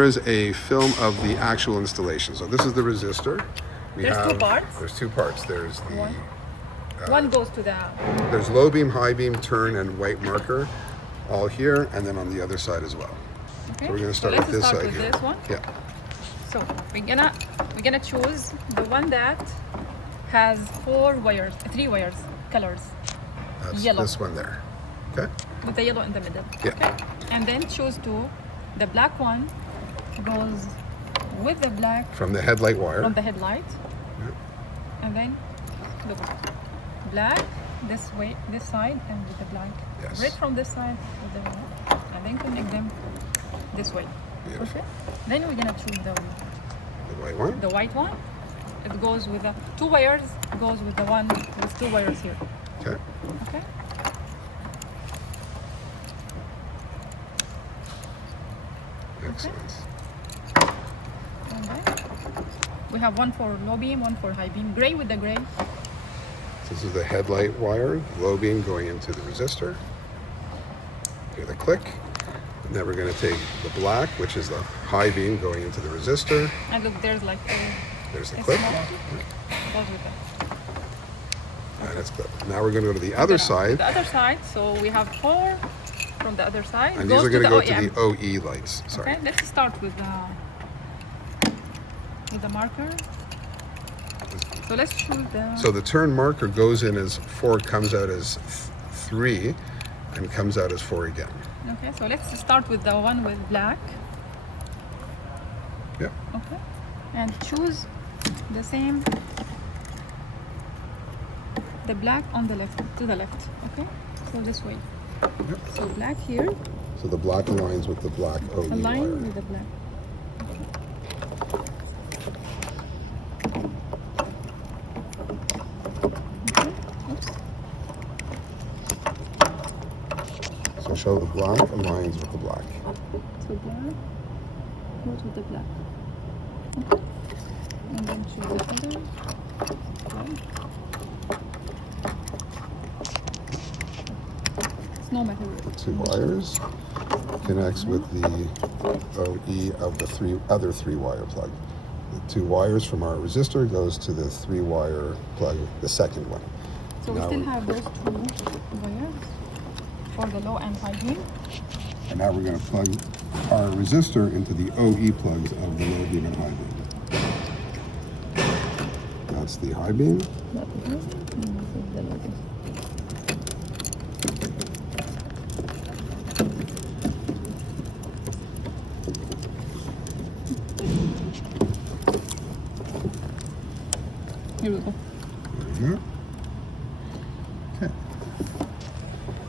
Here's a film of the actual installation. So this is the resistor. There's two parts? There's two parts. There's the One goes to the... there's low beam, high beam, turn, and white marker, all here, and then on the other side as well. Okay. So we're going to start let's with this start side with here. this one. Yeah. So we're gonna choose the one that has three wires, colors. That's Yellow. this one there. Okay. With the yellow in the middle. Yeah. Okay. And then choose the black one goes with the black From the headlight wire. from the headlight. Yeah. And then look, black this way, this side, and with the black. Yes. Red from this side with the black. And then connect them this way. Beautiful. Okay. Then we're gonna choose The white one. the white one. It goes with the two wires, goes with the one with two wires here. Okay. Okay. Excellent. And then we have one for low beam, one for high beam. Gray with the gray. This is the headlight wire, low beam going into the resistor. Hear the click. And then we're going to take the black, which is the high beam going into the resistor. And look, there's like There's the a clip. small goes with that. And it's clipped. Now we're going to go to the other The side. other side. So we have four from the other side. And these Goes are going to go to OEM. the OE lights. Sorry. Okay, let's start with the marker. So let's choose the. So the turn marker goes in as 4, comes out as 3, and comes out as 4 again. Okay, so let's start with the one with black. Yep. Okay, and choose the same. The black on the left, to the left. Okay, so this way. Yep. So black here, So the black aligns with the black OE align wire. with the black. Okay. Oops. So show the black aligns with the black. So black goes with the black. Okay. And then choose the other. Okay. It's no matter. 2 wires connects with the OE of the other 3 wire plug. The 2 wires from our resistor goes to the 3 wire plug, the second one. So we Now still have those 2 wires for the low and high beam. And now we're going to plug our resistor into the OE plugs of the low beam and high beam. That's the high beam. That here, and this is the low beam. Here we go. There we go.